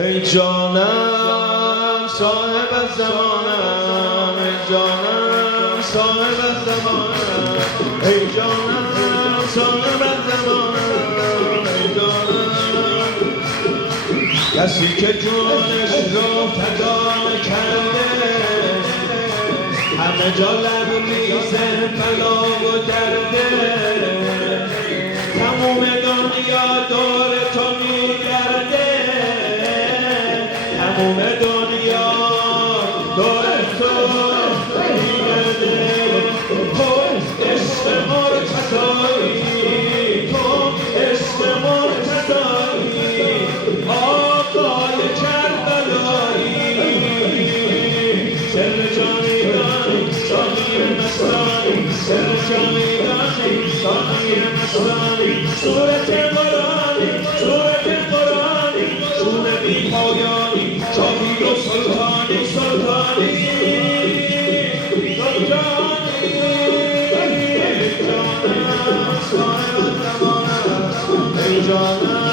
ای جانم صاحب زمانم، ای جانم صاحب زمانم، ای جانم صاحب زمانم، ای جانم کسی که جونش رو فدا کرده همه جا لبریز بلا و درده، تموم دنیا دور تو میگرده، تموم دنیا دور تو میگرده. تو عشق مرتضایی، تو عشق مرتضایی، آقای کربلایی، سر جانی دانی ساقی مستانی، سر جانی دانی ساقی مستانی، صورت قرآنی، صورت قرآنی، شور بی پایانی، شاهی و سلطانی، سلطانی، سلطانی. ای جانم صاحب زمانم، ای جانم